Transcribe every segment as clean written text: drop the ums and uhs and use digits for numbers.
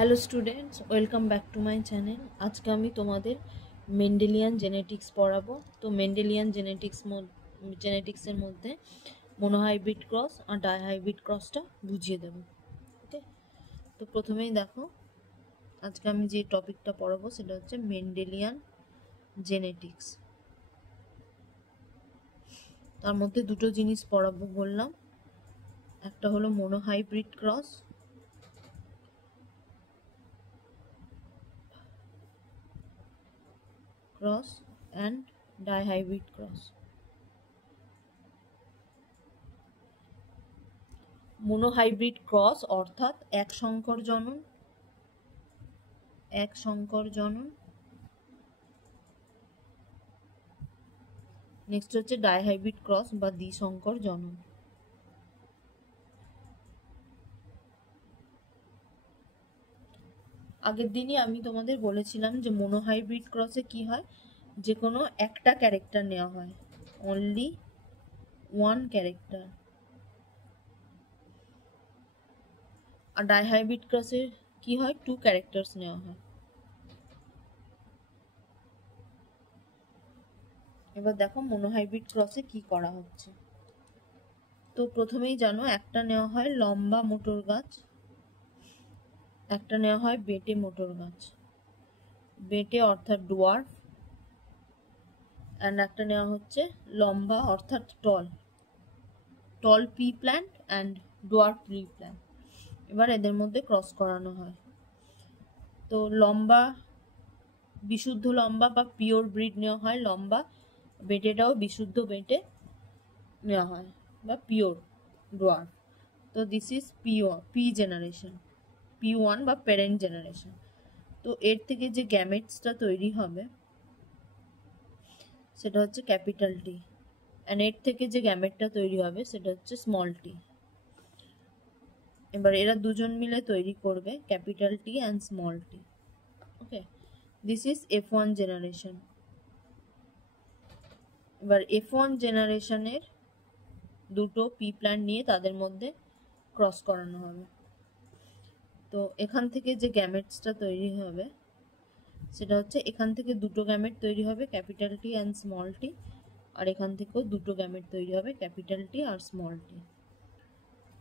Hello students, welcome back to my channel. আজকে আমি তোমাদের মেন্ডেলিয়ান জেনেটিক্স পড়াবো। তো মেন্ডেলিয়ান জেনেটিক্সের মধ্যে মোনোহাইব্রিড ক্রস আর ডাইহাইব্রিড ক্রসটা বুঝিয়ে দেবো। ওকে, তো প্রথমেই দেখো, আজকে আমি যে টপিকটা পড়াবো সেটা হচ্ছে মেন্ডেলিয়ান জেনেটিক্স। তার মধ্যে দুটো জিনিস পড়াবো বললাম, একটা হলো monohybrid cross and dihybrid cross. Monohybrid cross অর্থাৎ এক সংকর জনন, নেক্সট হচ্ছে ডাইহাইব্রিড ক্রস বা দ্বিসংকর জনন। আগের দিনই আমি তোমাদের বলেছিলাম যে মোনোহাইব্রিড ক্রসে কি হয়, যে কোনো একটা ক্যারেক্টার নেওয়া হয়, অনলি ওয়ান ক্যারেক্টার। আর ডাইহাইব্রিড ক্রসে কি হয়, টু ক্যারেক্টার্স নেওয়া হয়। এবার দেখো মোনোহাইব্রিড ক্রসে কি করা হচ্ছে। তো প্রথমেই জানো, একটা নেওয়া হয় লম্বা মোটর গাছ, একটা নেওয়া হয় বেটে মোটর গাছ, বেটে অর্থাৎ ডোয়ার্ফ, অ্যান্ড একটা নেওয়া হচ্ছে লম্বা অর্থাৎ tall pea plant and dwarf tree plant. এবার এদের মধ্যে ক্রস করানো হয়। তো লম্বা, বিশুদ্ধ লম্বা বা পিওর ব্রিড নেওয়া হয় লম্বা, বেটেটাও বিশুদ্ধ বেটে নেওয়া হয় বা পিওর ডোয়ার্ফ। তো this is P generation, P1 বা প্যারেন্ট জেনারেশন। তো এর থেকে যে গ্যামেটসটা তৈরি হবে সেটা হচ্ছে ক্যাপিটাল টি, অ্যান্ড এর থেকে যে গ্যামেটটা তৈরি হবে সেটা হচ্ছে স্মল টি। এবার এরা দুজন মিলে তৈরি করবে capital T and small tea. Okay, this is F1 generation. এবার F1 জেনারেশনের দুটো পি প্ল্যান্ট নিয়ে তাদের মধ্যে ক্রস করানো হবে। তো এখান থেকে যে গ্যামেটসটা তৈরি হবে সেটা হচ্ছে, এখান থেকে দুটো গ্যামেট তৈরি হবে capital T and small tea, আর এখান থেকেও দুটো গ্যামেট তৈরি হবে ক্যাপিটাল টি আর স্মল টি।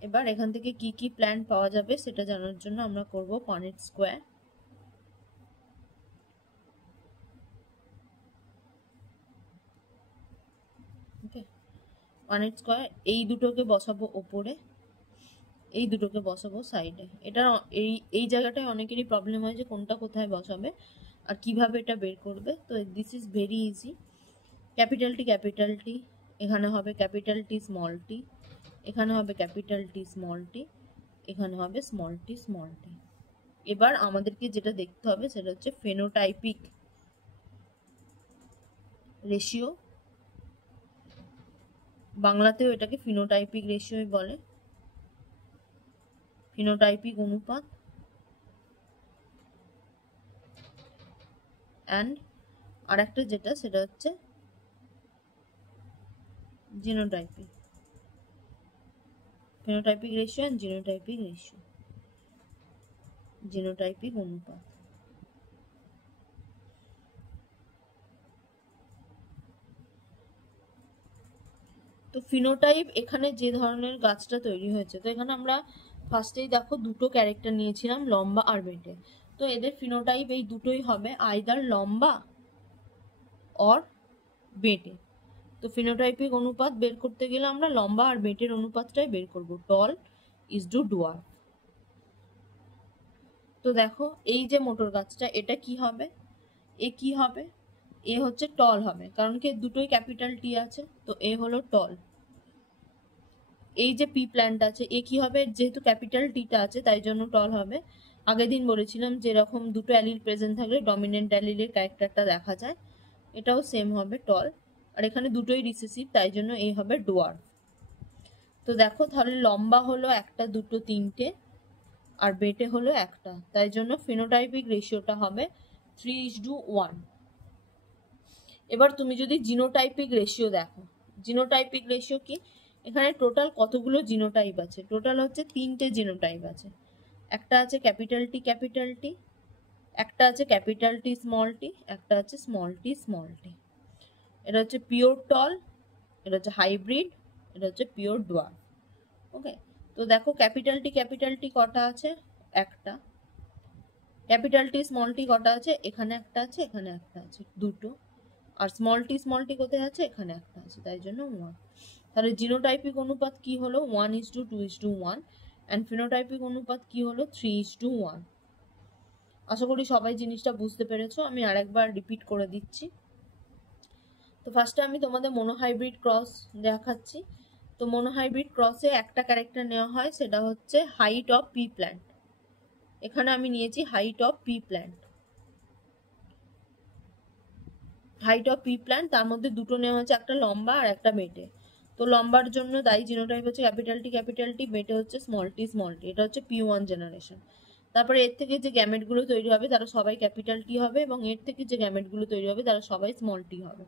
এবার এখান থেকে কি কি প্ল্যান্ট পাওয়া যাবে সেটা জানার জন্য আমরা করব পানেট স্কোয়ার। ওকে, পানেট স্কোয়ার, এই দুটোকে বসাবো ওপরে, এই দুটোকে বসাবো সাইডে। এটা এই জায়গাটায় অনেকেরই প্রবলেম হয় যে কোনটা কোথায় বসাবে আর কিভাবে এটা বের করবে। তো this is very easy. Capital T এখানে হবে ক্যাপিটাল টি স্মল টি, এখানে হবে ক্যাপিটাল টি স্মল টি, এখানে হবে স্মল টি। এবার আমাদেরকে যেটা দেখতে হবে সেটা হচ্ছে ফেনোটাইপিক রেশিও, বাংলাতেও এটাকে ফিনোটাইপিক রেশিওই বলে, ফিনোটাইপিক অনুপাত। অ্যান্ড আর একটা যেটা সেটা হচ্ছে genotypic, phenotypic ratio and genotypic অনুপাত। তো ফিনোটাইপ এখানে যে ধরনের গাছটা তৈরি হয়েছে, তো এখানে আমরা ফার্স্টেই দেখো দুটো ক্যারেক্টার নিয়েছিলাম, লম্বা আর বেটে। তো এদের ফিনোটাইপ এই দুটোই হবে, আইদার লম্বা অর বেটে। তো ফিনোটাইপিক অনুপাত বের করতে গেলে আমরা লম্বা আর বেটের অনুপাতটাই বের করব, টল ইজ টু ডোয়ার্ফ। তো দেখো এই যে মোটর গাছটা, এটা কি হবে, এ কি হবে, এ হচ্ছে টল হবে, কারণ কি দুটোই ক্যাপিটাল টি আছে, তো এ হলো টল। এই যে পি প্ল্যান্ট আছে, এ কি হবে, যেহেতু ক্যাপিটাল টিটা আছে তাই জন্য টল হবে। আগের দিন বলেছিলাম যেরকম দুটো অ্যালিল প্রেজেন্ট থাকলে ডমিনেন্ট অ্যালিলের ক্যারেক্টারটা দেখা যায়, এটাও সেম হবে টল। আর এখানে দুটোই রিসেসিভ তাই জন্য এই হবে ডোয়ার্ফ। তো দেখো তাহলে লম্বা হলো একটা, দুটো, তিনটে, আর বেটে হলো একটা, তাই জন্য ফিনোটাইপিক রেশিওটা হবে 3:1। এবার তুমি যদি জিনোটাইপিক রেশিও দেখো, জিনোটাইপিক রেশিও কি, এখানে টোটাল কতগুলো জিনোটাইপ আছে, টোটাল হচ্ছে 3টে জিনোটাইপ আছে। একটা আছে ক্যাপিটাল টি, একটা আছে ক্যাপিটাল টি স্মল টি, একটা আছে স্মল টি স্মল টি। এটা হচ্ছে পিওর টল, এটা হচ্ছে হাইব্রিড, এটা হচ্ছে পিওর ডোয়ার্ফ। ওকে, তো দেখো ক্যাপিটাল টি কটা আছে? একটা। ক্যাপিটাল টি স্মল টি কটা আছে? এখানে একটা আছে, এখানে একটা আছে, দুটো। আর স্মল টি কোথায় আছে? এখানে একটা আছে, তাই জন্য 1। তাহলে জিনোটাইপিক অনুপাত কি হলো? 1:2:1। অ্যান্ড ফিনোটাইপিক অনুপাত কি হলো? 3:1। আশা করি সবাই জিনিসটা বুঝতে পেরেছো। আমি আরেকবার রিপিট করে দিচ্ছি। তো ফার্স্টে আমি তোমাদের মোনোহাইব্রিড ক্রস দেখাচ্ছি। তো মোনোহাইব্রিড ক্রসে একটা ক্যারেক্টার নেওয়া হয়, সেটা হচ্ছে হাইট অফ পি প্ল্যান্ট। এখানে আমি নিয়েছি height of P plant. Height of P plant, তার মধ্যে দুটো নেওয়া হচ্ছে, একটা লম্বা আর একটা বেটে। তো লম্বার জন্য দায়ী জিনোটাইপ হচ্ছে ক্যাপিটাল টি, বেটে হচ্ছে স্মল টি। এটা হচ্ছে P1 জেনারেশন। তারপরে এর থেকে যে গ্যামেটগুলো তৈরি হবে তারা সবাই ক্যাপিটাল টি হবে, এবং এর থেকে যে গ্যামেটগুলো তৈরি হবে তারা সবাই স্মল টি হবে।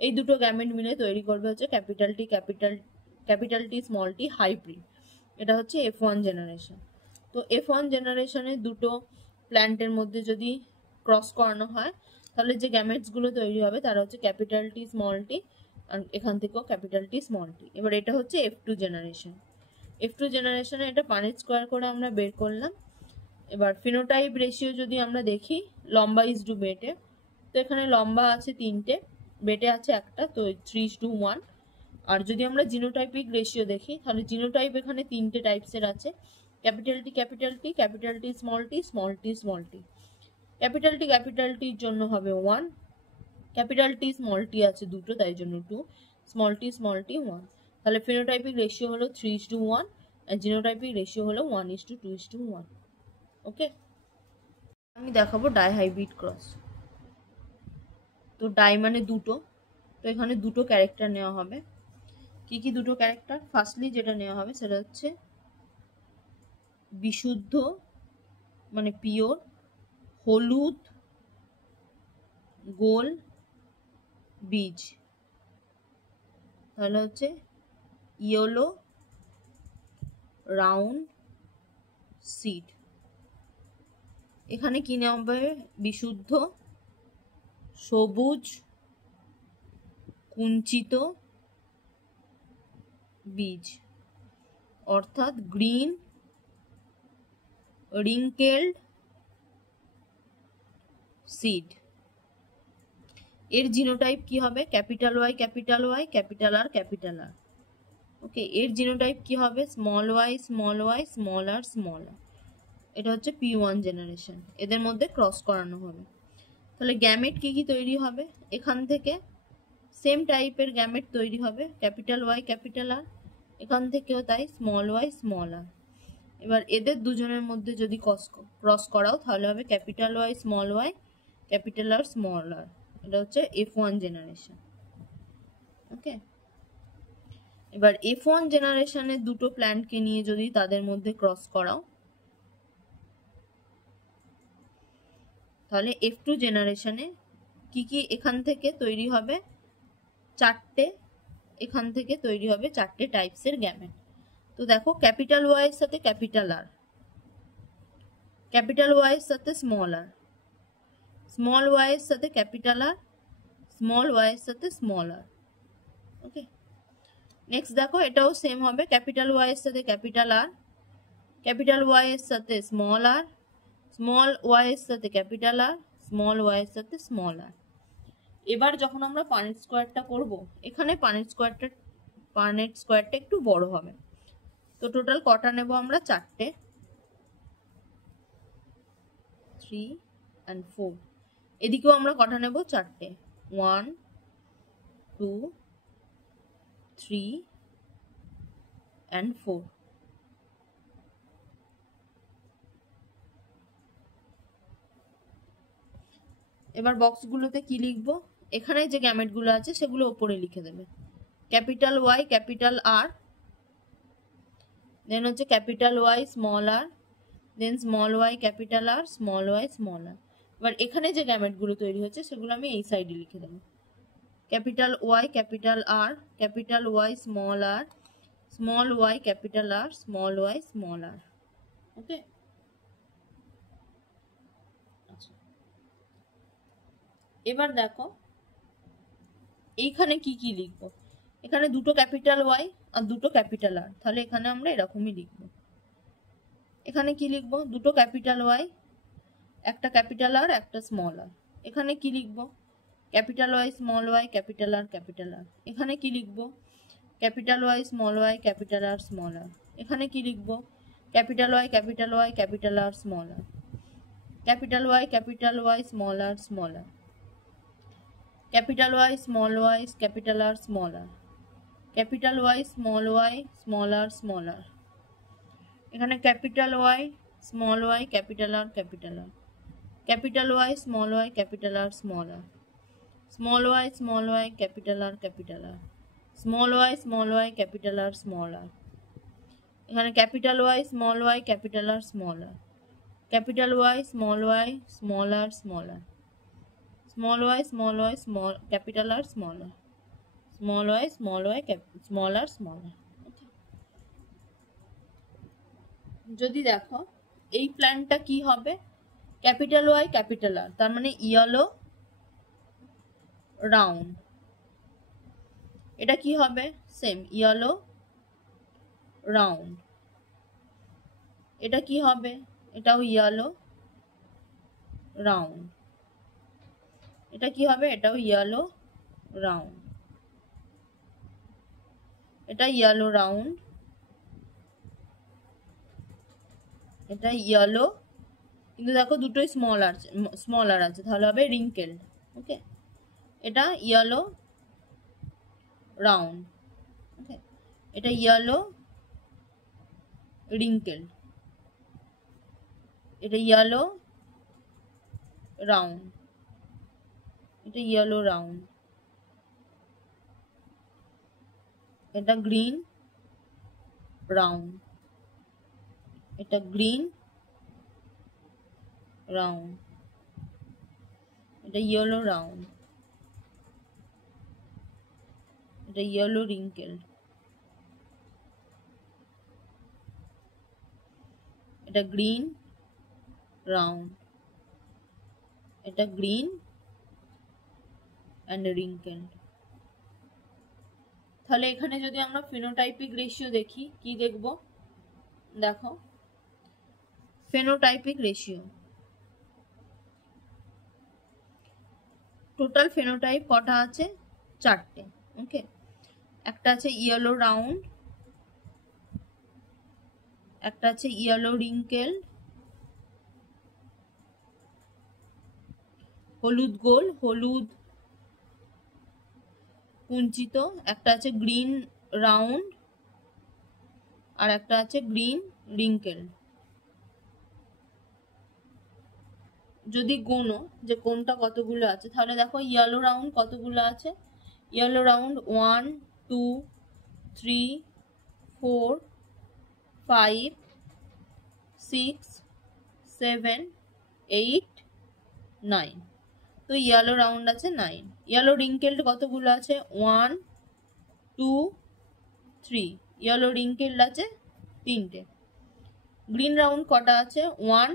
এই দুটো গ্যামেট মিলে তৈরি করবে হচ্ছে capital T small tea hybrid. এটা হচ্ছে F1 জেনারেশন। তো F1 জেনারেশনের দুটো প্ল্যান্টের মধ্যে যদি ক্রস করানো হয়, তাহলে যে গ্যামেটসগুলো তৈরি হবে তারা হচ্ছে ক্যাপিটাল টি স্মল টি, আর এখান থেকেও ক্যাপিটাল টি স্মল টি। এবার এটা হচ্ছে F2 জেনারেশন। F2 জেনারেশনে এটা পানেট স্কোয়ার করে আমরা বের করলাম। এবার ফিনোটাইপ রেশিও যদি আমরা দেখি, লম্বা ইজ টু বেটে, তো এখানে লম্বা আছে 3টে, বেটে আছে একটা, তো 3:1। আর যদি আমরা জিনোটাইপিক রেশিও দেখি, তাহলে জিনোটাইপ এখানে 3টে টাইপসের আছে, capital T small tea, small tea small tea. Capital টির জন্য হবে 1, ক্যাপিটাল টি স্মল টি আছে দুটো, তাই জন্য 2, স্মল টি 1। তাহলে ফিনোটাইপিক রেশিও হলো 3:1, আর জিনোটাইপিক রেশিও হলো 1:2:1। ওকে, আমি দেখাবো ডাইহাইব্রিড ক্রস। তো ডাই মানে দুটো, তো এখানে দুটো ক্যারেক্টার নেওয়া হবে। কি কি দুটো ক্যারেক্টার? ফার্স্টলি যেটা নেওয়া হবে সেটা হচ্ছে বিশুদ্ধ মানে পিওর হলুদ গোল বীজ, তাহলে হচ্ছে ইয়েলো রাউন্ড সিড। এখানে কি নেওয়া হবে? বিশুদ্ধ সবুজ কুঞ্চিত বীজ, অর্থাৎ গ্রিন রিঙ্কেলড সিড। এর জিনোটাইপ কি হবে? Capital Y capital R. Okay, এর জিনোটাইপ কি হবে? Small Y small R. এটা হচ্ছে P1 জেনারেশন। এদের মধ্যে ক্রস করানো হবে। তাহলে গ্যামেট কি কি তৈরি হবে? এখান থেকে সেম টাইপের গ্যামেট তৈরি হবে, ক্যাপিটাল ওয়াই ক্যাপিটাল আর। এখান থেকেও তাই, স্মল ওয়াই স্মল আর। এবার এদের দুজনের মধ্যে যদি ক্রস করাও, তাহলে হবে capital Y capital R small R. এটা হচ্ছে F1 জেনারেশন। ওকে, এবার F1 জেনারেশনের দুটো প্ল্যান্টকে নিয়ে যদি তাদের মধ্যে ক্রস করাও, তাহলে F2 জেনারেশনে কি কি এখান থেকে তৈরি হবে? চারটে, এখান থেকে তৈরি হবে চারটে টাইপসের গ্যামেট। তো দেখো, ক্যাপিটাল ওয়াই এর সাথে ক্যাপিটাল আর, ক্যাপিটাল ওয়াই এর সাথে স্মল আর, স্মল ওয়াই এর সাথে ক্যাপিটাল আর, স্মল ওয়াই এর সাথে স্মল আর। ওকে, নেক্সট দেখো, এটাও সেম হবে, ক্যাপিটাল ওয়াই এর সাথে ক্যাপিটাল আর, ক্যাপিটাল ওয়াই এর সাথে স্মল আর, স্মল ওয়াই এর সাথে ক্যাপিটাল আর, স্মল ওয়াই এর সাথে স্মল আর। এবার যখন আমরা পানেট স্কোয়ারটা করব, এখানে পানেট স্কোয়ারটা একটু বড় হবে। তো টোটাল কটা নেব আমরা? চারটে, 3 and 4। এদিকেও আমরা কটা নেব? চারটে, 1 2 3 and 4। এবার বক্সগুলোতে কি লিখবো? এখানে যে গ্যামেটগুলো আছে সেগুলো ওপরে লিখে দেবে, capital Y capital R, then হচ্ছে capital Y small R, then small Y capital R, small Y small R. এবার এখানে যে গ্যামেটগুলো তৈরি হচ্ছে সেগুলো আমি এই সাইডে লিখে দেবো, capital Y capital R, capital Y small R, small Y capital R, small Y small R. Okay, এবার দেখো এইখানে কি কি লিখবো, এখানে দুটো ক্যাপিটাল ওয়াই আর দুটো ক্যাপিটাল আর, তাহলে এখানে আমরা এরকমই লিখবো। এখানে কি লিখবো, দুটো ক্যাপিটাল ওয়াই, একটা ক্যাপিটাল আর একটা স্মল আর। এখানে কি লিখবো, capital Y small Y capital R capital R. এখানে কি লিখবো, capital Y small Y capital R small R. এখানে কি লিখবো, capital Y capital R small R. Capital Y small R small R. Capital Y small Y capital R small R. Capital Y small R small R. এখানে capital Y small Y capital R capital R. Capital Y small Y capital R small R. Small Y capital R capital R. Small Y capital R small R. এখানে capital Y small Y capital R small R. Capital Y small R small R. Small Y small capital R small R. Small Y small R small R. যদি দেখো এই প্ল্যানটা কি হবে, capital Y capital আর, তার মানে yellow round. এটা কি হবে, সেম ইয়েলো রাউন্ড। এটা কি হবে, এটাও ইয়েলো রাউন্ড। এটা কি হবে, এটাও ইয়েলো রাউন্ড। এটা ইয়েলো রাউন্ড, এটা ইয়েলো, কিন্তু দেখো দুটোই স্মলার আছে, তাহলে হবে রিঙ্কেলড। ওকে, এটা ইয়েলো রাউন্ড। ওকে, এটা ইয়েলো রিঙ্কেলড। এটা ইয়েলো রাউন্ড। এটা ইয়েলো রাউন্ড। এটা গ্রিন রাউন্ড। এটা গ্রিন রাউন্ড। এটা ইয়েলো রাউন্ড। এটা ইয়েলো রিঙ্কেলড। এটা গ্রিন রাউন্ড। এটা গ্রিন অ্যান্ড রিঙ্কেলড। তাহলে এখানে যদি আমরা ফেনোটাইপিক রেশিও দেখি, কি দেখব, দেখো ফেনোটাইপিক রেশিও, টোটাল ফেনোটাইপ কটা আছে, চারটে। ওকে, একটা আছে ইয়েলো রাউন্ড, একটা আছে ইয়েলো রিঙ্কেলড, হলুদ গোল, হলুদ কুঞ্চিত, একটা আছে গ্রিন রাউন্ড, আর একটা আছে গ্রিন রিঙ্কেলড। যদি গোনো যে কোনটা কতগুলো আছে, তাহলে দেখো ইয়েলো রাউন্ড কতগুলো আছে, ইয়েলো রাউন্ড 1 2 3 4 5 6 7 8 9, তো ইয়েলো রাউন্ড আছে 9। ইয়েলো রিঙ্কেলড কতগুলো আছে, 1 2 3, ইয়েলো রিঙ্কেলড আছে 3টে। গ্রিন রাউন্ড কটা আছে, 1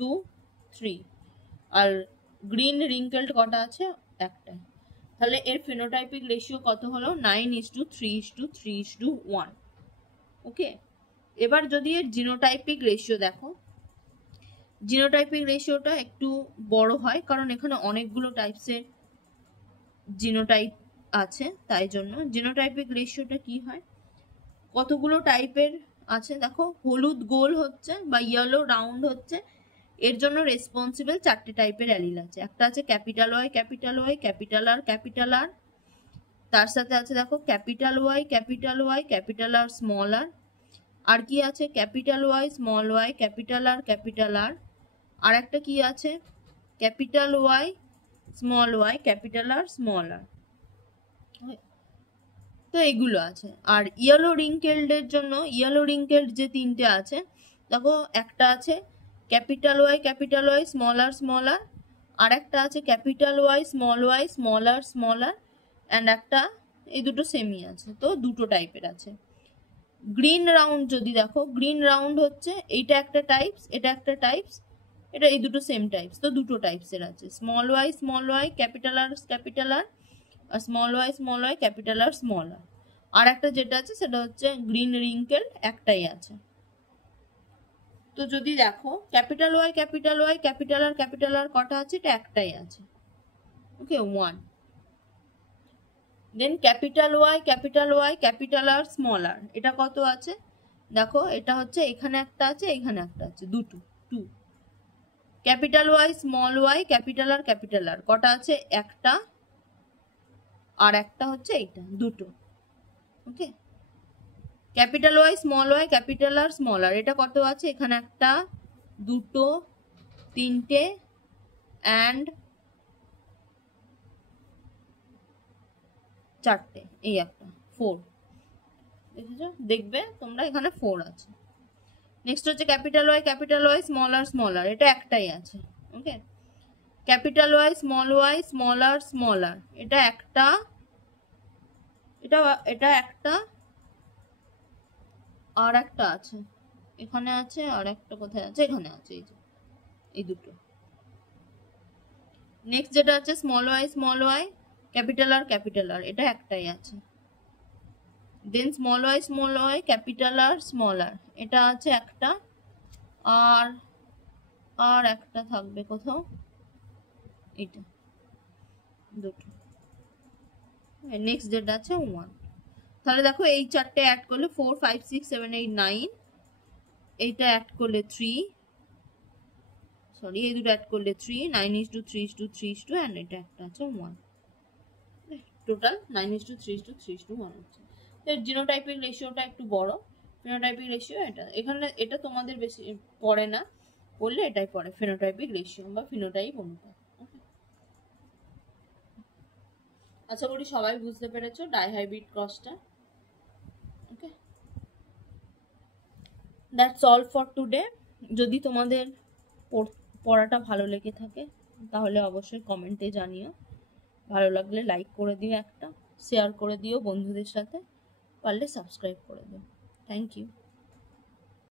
2 3, আর গ্রিন রিঙ্কেলড কটা আছে, একটা। তাহলে এর ফিনোটাইপিক রেশিও কত হলো, 9:3:3:1। ওকে, এবার যদি এর জিনোটাইপিক রেশিও দেখো, জিনোটাইপিক রেশিওটা একটু বড় হয়, কারণ এখানে অনেকগুলো টাইপসের জিনোটাইপ আছে, তাই জন্য জিনোটাইপিক রেশিওটা কি হয়, কতগুলো টাইপের আছে দেখো, হলুদ গোল হচ্ছে বা ইয়েলো রাউন্ড হচ্ছে, এর জন্য রেসপন্সিবল চারটে টাইপের অ্যালিল আছে। একটা আছে ক্যাপিটাল ওয়াই ক্যাপিটাল আর, তার সাথে আছে দেখো capital Y capital R small R কি আছে capital Y small Y capital R একটা কি আছে capital Y small Y capital R small R. তো এগুলো আছে। আর ইয়েলো রিঙ্কেলডের জন্য ইয়েলো রিঙ্কেলড যে তিনটে আছে দেখো, একটা আছে ক্যাপিটাল ওয়াই স্মল আর, আর একটা আছে capital Y small R, and একটা, এই দুটো সেমি আছে, তো দুটো টাইপের আছে। গ্রিন রাউন্ড যদি দেখো, গ্রিন রাউন্ড হচ্ছে এইটা একটা টাইপস, এটা একটা টাইপস, এটা এই দুটো সেম টাইপস, তো দুটো টাইপসের আছে, small Y capital R small Y capital R small R. আর একটা যেটা আছে সেটা হচ্ছে গ্রিন রিঙ্কেল, একটাই আছে। তো যদি দেখো ক্যাপিটাল ওয়াই ক্যাপিটাল আর কটা আছে, এটা একটাই আছে, okay 1। Then capital Y capital R small R, এটা কত আছে দেখো, এটা হচ্ছে এখানে একটা আছে এখানে একটা আছে, দুটো 2। ক্যাপিটাল ওয়াই ক্যাপিটাল আর কটা আছে, একটা, আর একটা হচ্ছে এইটা, দুটো, okay. Capital Y capital R small R, এটা কত আছে, এখানে একটা, দুটো, তিনটে অ্যান্ড চারটে, এই একটা 4, দেখেছো, দেখবে তোমরা এখানে 4 আছে। নেক্সট হচ্ছে ক্যাপিটাল ওয়াই স্মল আর, এটা একটাই আছে, ওকে। ক্যাপিটাল ওয়াই স্মল আর, এটা একটা, এটা একটা, আর একটা আছে এখানে আছে, আর একটা কোথায় আছে, এখানে আছে, এই যে এই দুটো। নেক্সট যেটা আছে স্মল ওয়াই ক্যাপিটাল আর, এটা একটাই আছে। Then small Y capital R small R, এটা আছে একটা, আর একটা থাকবে কোথাও, এটা দুটো। নেক্সট যেটা আছে 1। তাহলে দেখো এই চারটে অ্যাড করলে 4 5 6 7 8 9, এইটা অ্যাড করলে 3, সরি এই দুটো অ্যাড করলে 3, 9:3:3:3 অ্যান্ড এটা একটা আছে 1, টোটাল 9:3:3:1 হচ্ছে। এর জিনোটাইপিক রেশিওটা একটু বড়, ফিনোটাইপিক রেশিও এটা, এখানে এটা তোমাদের বেশি পড়ে না, পড়লে এটাই পড়ে, ফিনোটাইপিক রেশিও বা ফিনোটাইপ অনুপাত। আশা করি সবাই বুঝতে পেরেছো ডাইহাইব্রিড ক্রসটা, okay. That's all for today. যদি তোমাদের পড়াটা ভালো লেগে থাকে তাহলে অবশ্যই কমেন্টে জানিও, ভালো লাগলে লাইক করে দিও, একটা শেয়ার করে দিও বন্ধুদের সাথে, পারলে সাবস্ক্রাইব করে দিও। Thank you.